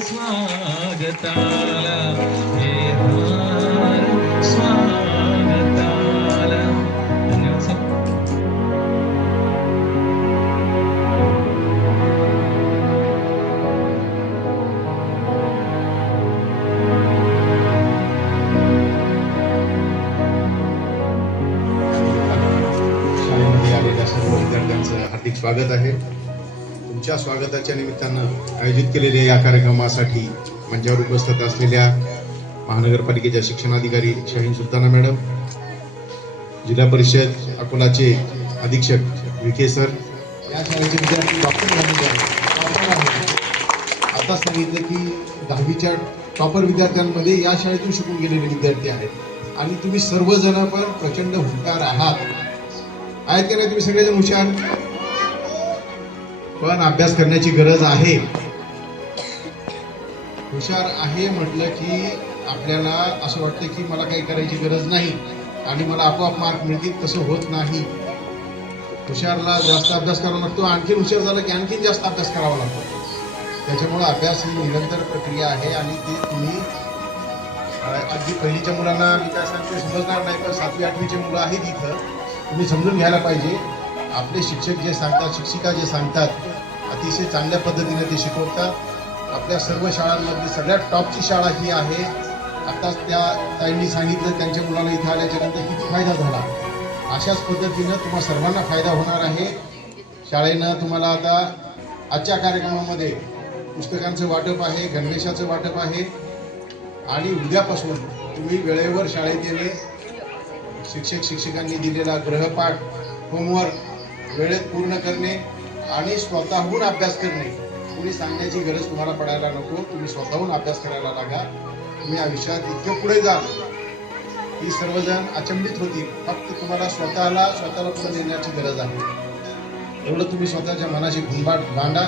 स्वागताला. येणार स्वागताला. धन्यवाद सर. शाळेमध्ये आलेल्या सर्व विद्यार्थ्यांचं हार्दिक स्वागत आहे. तुमच्या स्वागताच्या निमित्तानं आयोजित केलेल्या या कार्यक्रमासाठी मंचावर उपस्थित असलेल्या महानगरपालिकेच्या शिक्षणाधिकारी शाहीन सुलताना मॅडम जिल्हा परिषद अकोलाचे अधीक्षक विखे सर या शाळेचे विद्यार्थी डॉक्टर आता सांगितलं की दहावीच्या टॉपर विद्यार्थ्यांमध्ये या शाळेतून शिकून गेलेले विद्यार्थी आहेत. आणि तुम्ही सर्वजण पण प्रचंड हुशार आहात. आहेत का नाही? तुम्ही सगळेजण हुशार? पण अभ्यास करण्याची गरज आहे. हुशार आहे म्हटलं की आपल्याला असं वाटतं की मला काही करायची गरज नाही आणि मला आपोआप मार्क मिळतील तसं होत नाही. हुशारला जास्त अभ्यास करावा लागतो. आणखीन हुशार झाला की आणखीन जास्त अभ्यास करावा लागतो. त्याच्यामुळं अभ्यास ही निरंतर प्रक्रिया आहे आणि ती तुम्ही अगदी पहिलीच्या मुलांना मी काय सांगते समजणार नाही पण सातवी आठवीचे मुलं आहेत इथं. तुम्ही समजून घ्यायला पाहिजे. आपले शिक्षक जे सांगतात शिक्षिका जे सांगतात अतिशय चांगल्या पद्धतीने ते शिकवतात. आपल्या सर्व शाळांमध्ये सगळ्यात टॉपची शाळा ही आहे. आताच त्या ताईंनी सांगितलं त्यांच्या मुलाला इथं आल्याच्यानंतर किती फायदा झाला. अशाच पद्धतीनं तुम्हा सर्वांना फायदा होणार आहे. शाळेनं तुम्हाला आता आजच्या कार्यक्रमामध्ये पुस्तकांचं वाटप आहे गणवेशाचं वाटप आहे. आणि उद्यापासून तुम्ही वेळेवर शाळेत येणे शिक्षक शिक्षकांनी दिलेला ग्रहपाठ होमवर्क वेळेत पूर्ण करणे आणि स्वतःहून अभ्यास करणे. कुणी सांगण्याची गरज तुम्हाला पडायला नको. तुम्ही स्वतःहून अभ्यास करायला लागा. तुम्ही आयुष्यात इतकं पुढे जाल. की सर्वजण अचंबित होतील. फक्त तुम्हाला स्वतःला स्वतःला पुढे नेण्याची गरज आहे. एवढं तुम्ही स्वतःच्या मनाची घुंबाट मांडा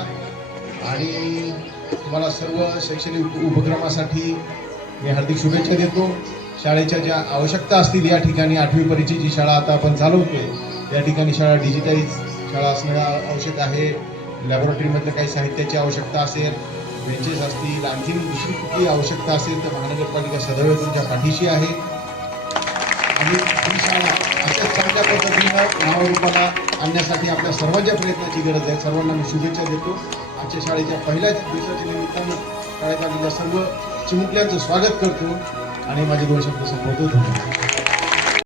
आणि तुम्हाला सर्व शैक्षणिक उपक्रमासाठी मी हार्दिक शुभेच्छा देतो. शाळेच्या ज्या आवश्यकता असतील या ठिकाणी आठवी परीची जी शाळा आता आपण चालवतोय. या ठिकाणी शाळा डिजिटाईज शाळा असणं आवश्यक आहे. लॅबोरेटरीमधलं काही साहित्याची आवश्यकता असेल बेंचेस असतील आणखीन दुसरी कुठली आवश्यकता असेल तर महानगरपालिका सदैव तुमच्या पाठीशी आहे. आणि ही शाळा अशाच चांगल्या पद्धतीनं नावरूपाला आणण्यासाठी आपल्या सर्वांच्या प्रयत्नाची गरज आहे. सर्वांना मी शुभेच्छा देतो. आमच्या शाळेच्या पहिल्याच दिवसाच्या निमित्तानं शाळेत आलेल्या सर्व चिमुकल्यांचं स्वागत करतो. आणि माझे दोन शब्द संबोधतो धन्यवाद.